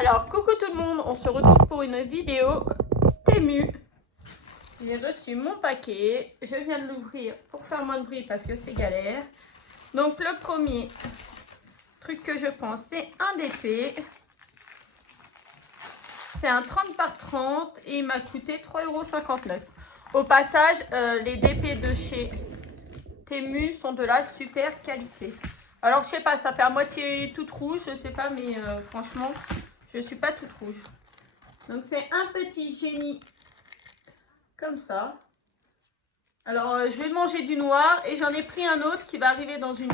Alors, coucou tout le monde, on se retrouve pour une vidéo Temu. J'ai reçu mon paquet, je viens de l'ouvrir pour faire moins de bruit parce que c'est galère. Donc le premier truc que je pense, c'est un DP. C'est un 30 par 30 et il m'a coûté 3,59 €. Au passage, les DP de chez Temu sont de la super qualité. Alors je sais pas, ça fait à moitié toute rouge, je sais pas, mais franchement, je suis pas toute rouge. Donc c'est un petit génie comme ça. Alors je vais manger du noir et j'en ai pris un autre qui va arriver dans une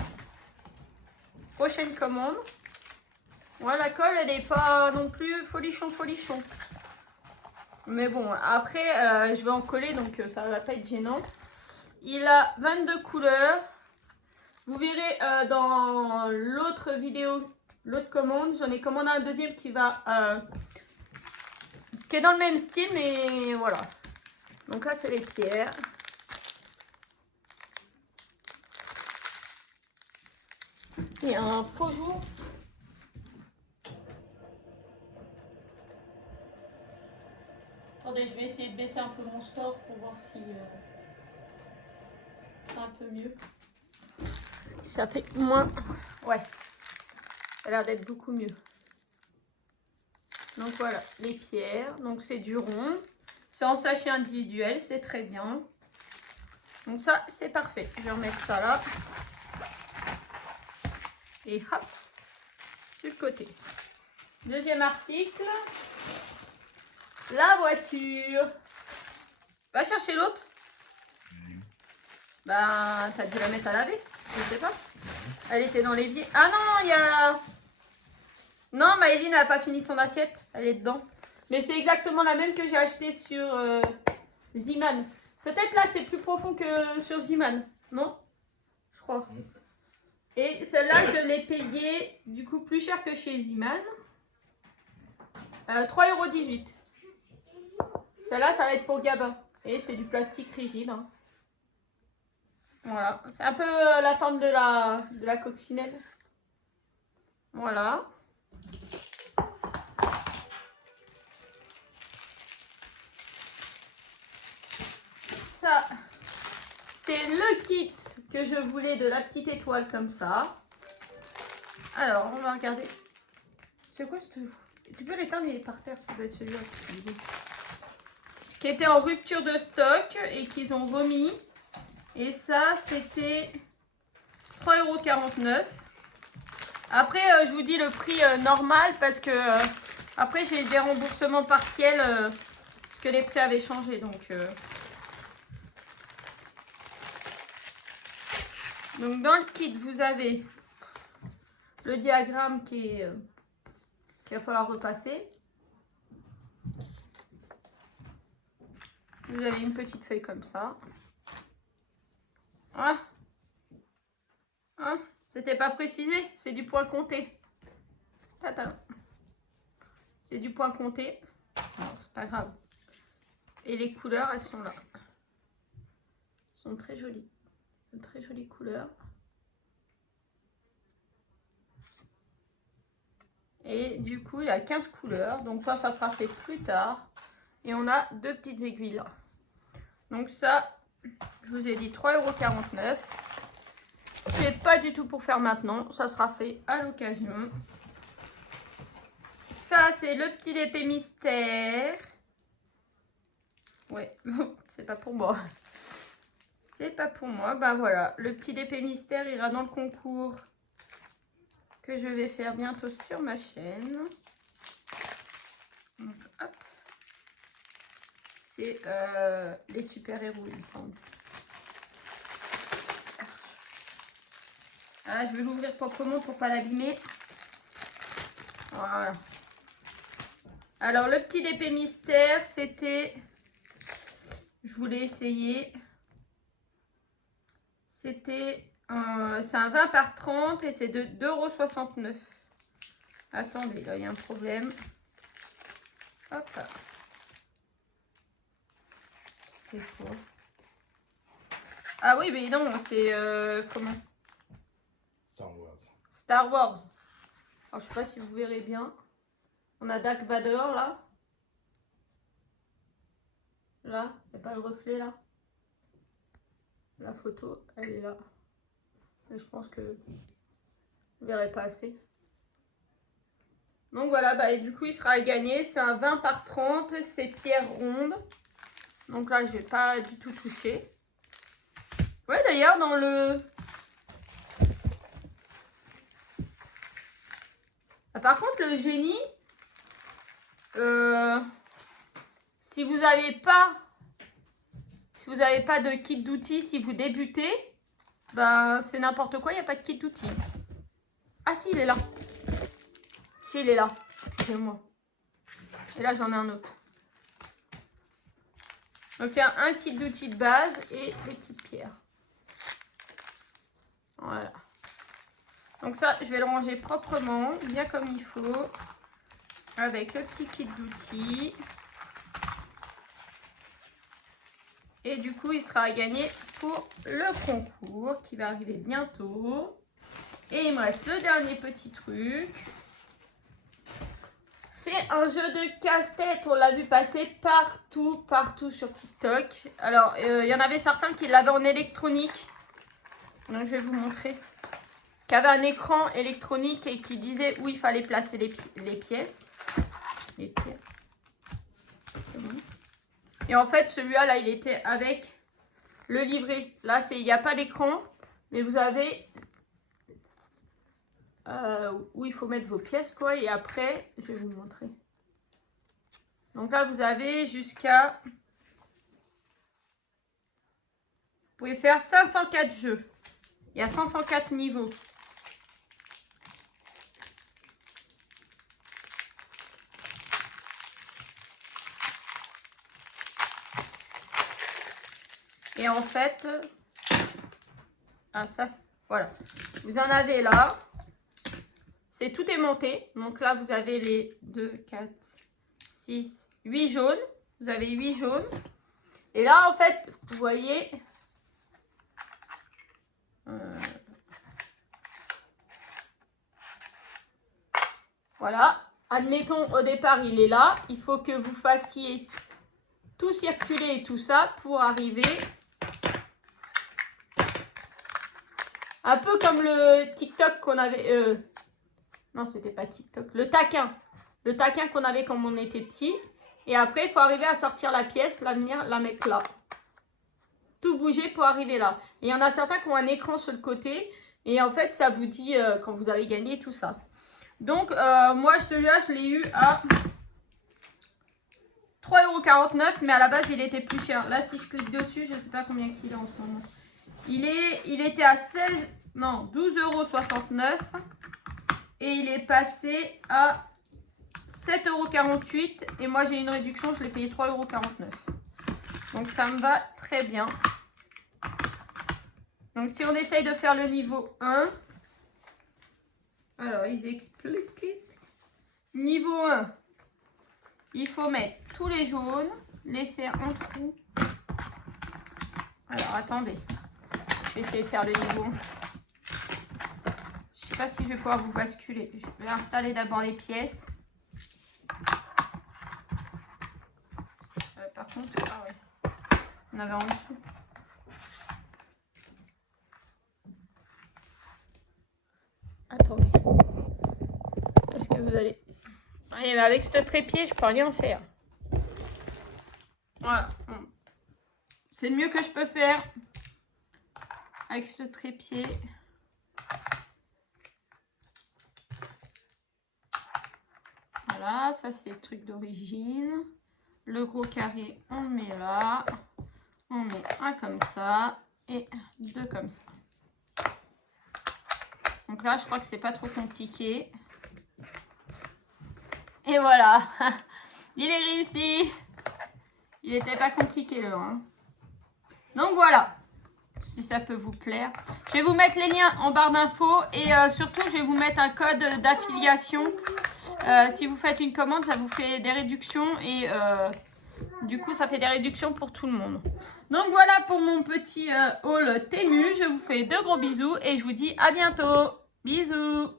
prochaine commande. Ouais, la colle elle est pas non plus folichon. Mais bon, après je vais en coller donc ça va pas être gênant. Il a 22 couleurs. Vous verrez dans l'autre vidéo, l'autre commande, j'en ai commandé un deuxième qui est dans le même style, mais voilà. Donc là c'est les pierres. Il y a un faux jour. Attendez, je vais essayer de baisser un peu mon store pour voir si c'est un peu mieux. Ça fait moins. Ouais, ça a l'air d'être beaucoup mieux. Donc voilà, les pierres. Donc c'est du rond. C'est en sachet individuel, c'est très bien. Donc ça, c'est parfait. Je vais remettre ça là. Et hop, sur le côté. Deuxième article. La voiture. Va chercher l'autre. Ben, t'as dû la mettre à laver. Je sais pas. Elle était dans l'évier. Ah non, il y a... Non, Maëline n'a pas fini son assiette. Elle est dedans. Mais c'est exactement la même que j'ai achetée sur Ziman. Peut-être là, c'est plus profond que sur Ziman. Non? Je crois. Et celle-là, je l'ai payée du coup plus cher que chez Ziman. 3,18 €. Celle-là, ça va être pour Gabin. Et c'est du plastique rigide. Hein. Voilà. C'est un peu la forme de la coccinelle. Voilà. Ça, c'est le kit que je voulais de la petite étoile comme ça. Alors, on va regarder. C'est quoi ce... Tu peux l'éteindre, il est par terre, ça doit être celui-là. Qui était en rupture de stock et qu'ils ont remis. Et ça, c'était 3,49 €. Après, je vous dis le prix normal parce que après, j'ai des remboursements partiels parce que les prix avaient changé. Donc dans le kit, vous avez le diagramme qu'il va falloir repasser. Vous avez une petite feuille comme ça. Ah, ah, c'était pas précisé, c'est du point compté. Attends. C'est du point compté. Non, c'est pas grave. Et les couleurs, elles sont là. Elles sont très jolies. De très jolies couleurs. Et du coup, il y a 15 couleurs. Donc ça sera fait plus tard. Et on a deux petites aiguilles là. Donc ça, je vous ai dit 3,49 €. C'est pas du tout pour faire maintenant. Ça sera fait à l'occasion. Ça, c'est le petit DP mystère. Ouais, c'est pas pour moi. C'est pas pour moi. Bah voilà, le petit DP mystère ira dans le concours que je vais faire bientôt sur ma chaîne. Donc, hop. C'est les super-héros, il me semble. Ah, je vais l'ouvrir proprement pour pas l'abîmer. Voilà. Alors, le petit DP mystère, c'était... Je voulais essayer. C'était... c'est un 20 par 30 et c'est de 2,69 €. Attendez, là, il y a un problème. Hop là. C'est quoi? Ah oui, mais non, c'est... comment? Star Wars. Star Wars. Alors, je sais pas si vous verrez bien. On a Dark Vador là. Là, il n'y a pas le reflet là. La photo, elle est là. Mais je pense que je ne verrai pas assez. Donc voilà, bah, et du coup il sera à gagner. C'est un 20 par 30, c'est pierre ronde. Donc là je vais pas du tout toucher. Ouais d'ailleurs dans le... Ah, par contre le génie, si vous n'avez pas de kit d'outils, si vous débutez, ben c'est n'importe quoi, il n'y a pas de kit d'outils. Ah si, il est là. Si, il est là. C'est moi. Et là, j'en ai un autre. Donc, il y a un kit d'outils de base et des petites pierres. Voilà. Donc ça, je vais le ranger proprement, bien comme il faut. Avec le petit kit d'outils. Et du coup, il sera à gagner pour le concours qui va arriver bientôt. Et il me reste le dernier petit truc. C'est un jeu de casse-tête. On l'a vu passer partout sur TikTok. Alors, il y en avait certains qui l'avaient en électronique. Donc, je vais vous montrer. Qui avait un écran électronique et qui disait où il fallait placer les pièces. Les pierres. Et en fait, celui-là, là, il était avec le livret. Là, il n'y a pas d'écran, mais vous avez où il faut mettre vos pièces, quoi. Et après, je vais vous montrer. Donc là, vous avez jusqu'à... Vous pouvez faire 504 jeux. Il y a 504 niveaux. Et en fait, ça, voilà. Vous en avez là. Tout est monté. Donc là, vous avez les 2, 4, 6, 8 jaunes. Vous avez 8 jaunes. Et là, en fait, vous voyez... voilà. Admettons, au départ, il est là. Il faut que vous fassiez tout circuler et tout ça pour arriver... Un peu comme le TikTok qu'on avait... Non, c'était pas TikTok. Le taquin. Le taquin qu'on avait quand on était petit. Et après, il faut arriver à sortir la pièce, la venir, la mettre là. Tout bouger pour arriver là. Et il y en a certains qui ont un écran sur le côté. Et en fait, ça vous dit quand vous avez gagné tout ça. Donc, moi, celui-là, je l'ai eu à 3,49 €. Mais à la base, il était plus cher. Là, si je clique dessus, je ne sais pas combien il est en ce moment. Il était à 12,69 €. Et il est passé à 7,48 €. Et moi, j'ai une réduction, je l'ai payé 3,49 €. Donc, ça me va très bien. Donc, si on essaye de faire le niveau 1. Alors, ils expliquent. Niveau 1. Il faut mettre tous les jaunes. Laisser un trou. Alors, attendez. Je vais essayer de faire le niveau 1. Je ne sais pas si je vais pouvoir vous basculer. Je vais installer d'abord les pièces. Par contre, ah ouais, on avait en dessous. Attendez. Est-ce que vous allez... Oui, mais avec ce trépied, je peux rien faire. Voilà. C'est le mieux que je peux faire avec ce trépied. Voilà, ça c'est le truc d'origine. Le gros carré, on le met là. On met un comme ça et deux comme ça. Donc là, je crois que c'est pas trop compliqué. Et voilà, il est réussi. Il n'était pas compliqué là. Hein. Donc voilà, si ça peut vous plaire. Je vais vous mettre les liens en barre d'infos et surtout, je vais vous mettre un code d'affiliation. Si vous faites une commande, ça vous fait des réductions et du coup, ça fait des réductions pour tout le monde. Donc voilà pour mon petit haul Temu. Je vous fais de gros bisous et je vous dis à bientôt. Bisous.